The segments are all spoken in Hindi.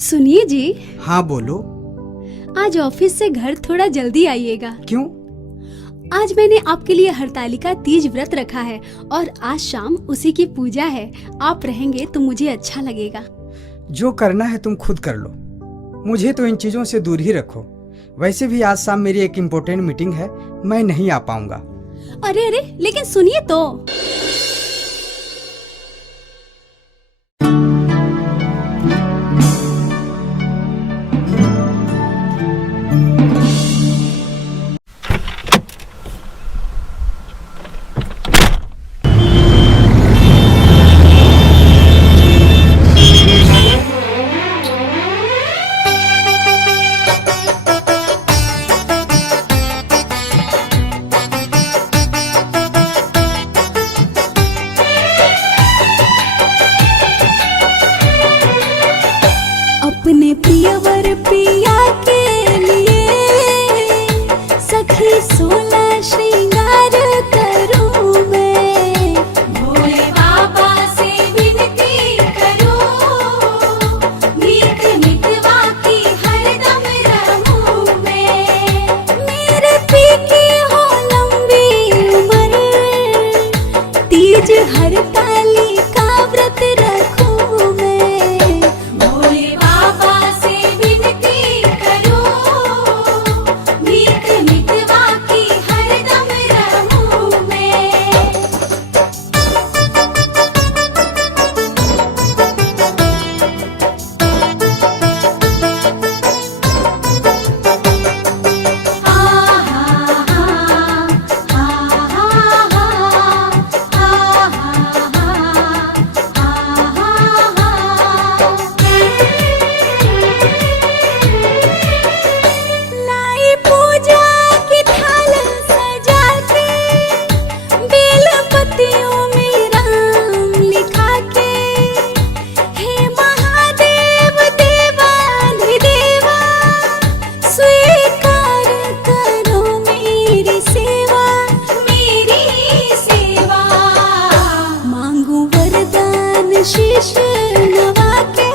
सुनिए जी। हाँ बोलो। आज ऑफिस से घर थोड़ा जल्दी आइएगा। क्यों? आज मैंने आपके लिए हरतालिका तीज व्रत रखा है और आज शाम उसी की पूजा है। आप रहेंगे तो मुझे अच्छा लगेगा। जो करना है तुम खुद कर लो, मुझे तो इन चीजों से दूर ही रखो। वैसे भी आज शाम मेरी एक इम्पोर्टेंट मीटिंग है, मैं नहीं आ पाऊंगा। अरे अरे, लेकिन सुनिए तो। अपने प्रियवर पिया के लिए सखी 16 श्रृंगार करूं मैं। भोले बाबा से विनती करूं, मीत मितवा की हरदम रहूं मैं। मेरे पी की हो लंबी उम्र, तीज हरतालिका व्रत रखूं मैं। भोले बाबा से विनती करूं, मीत मितवा की हरदम रहूं मैं। लाई पूजा की थाल सजा के, बेल पत्तियों में राम लिखा के। हे महादेव देवाधिदेवा, स्वीकार करो मेरी सेवा, मेरी सेवा। मांगू वरदान शीश नवा के,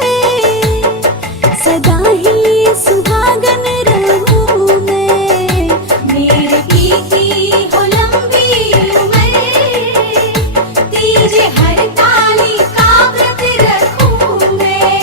सदा ही सुहागन रहूं मैं। मेरे पी की हो लंबी उम्र, तीज हरतालिका व्रत रखूं मैं।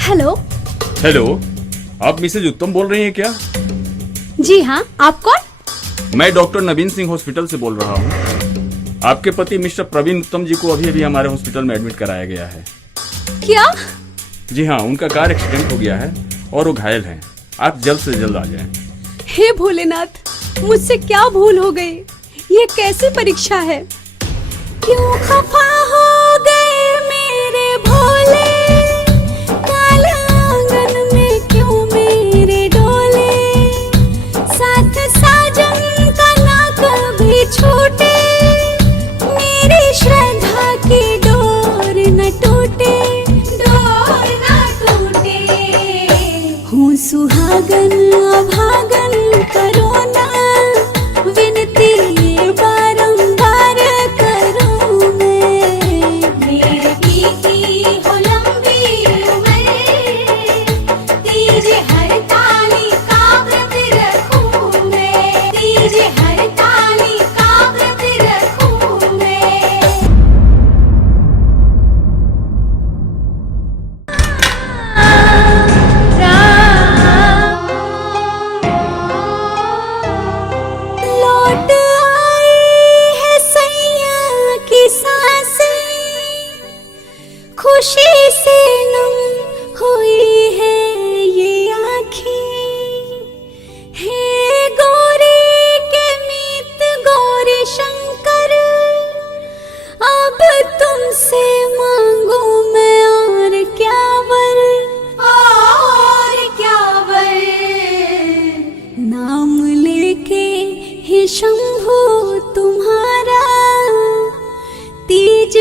हेलो। हेलो, आप मिसेज उत्तम बोल रही हैं क्या? जी हाँ, आप कौन? मैं डॉक्टर नवीन सिंह हॉस्पिटल से बोल रहा हूँ। आपके पति मिस्टर प्रवीण उत्तम जी को अभी अभी हमारे हॉस्पिटल में एडमिट कराया गया है। क्या? जी हाँ, उनका कार एक्सीडेंट हो गया है और वो घायल हैं। आप जल्द से जल्द आ जाएं। हे भोलेनाथ, मुझसे क्या भूल हो गई? ये कैसी परीक्षा है? क्यों खफा हो गए मेरे भोले, काला आंगन में क्यों मेरे डोले। साथ साजन का ना कभी छूटे, मेरी श्रद्धा की डोर न टूटे, डोर न टूटे। हूँ सुहागन अभागन करो ना, विनती ये बारंबार करूं मैं।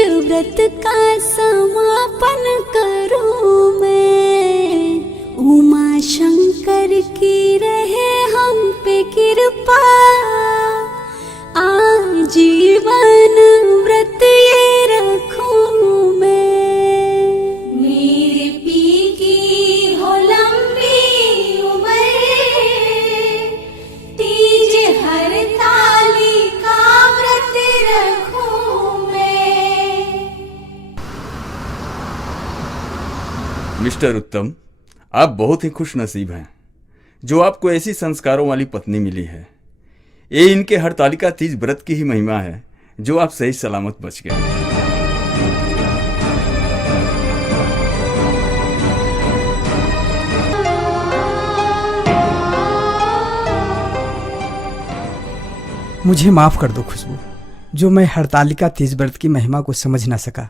व्रत का समापन करूं मैं, उमा शंकर की रहे हम पे कृपा, आजीवन व्रत ये रखूं मैं। मेरे पी की हो लंबी उम्र, तीज हरताली का व्रत रखूं मैं। मिस्टर उत्तम, आप बहुत ही खुश नसीब हैं जो आपको ऐसी संस्कारों वाली पत्नी मिली है। ये इनके हरतालिका तीज व्रत की ही महिमा है जो आप सही सलामत बच गए। मुझे माफ़ कर दो खुशबू, जो मैं हरतालिका तीज व्रत की महिमा को समझ ना सका।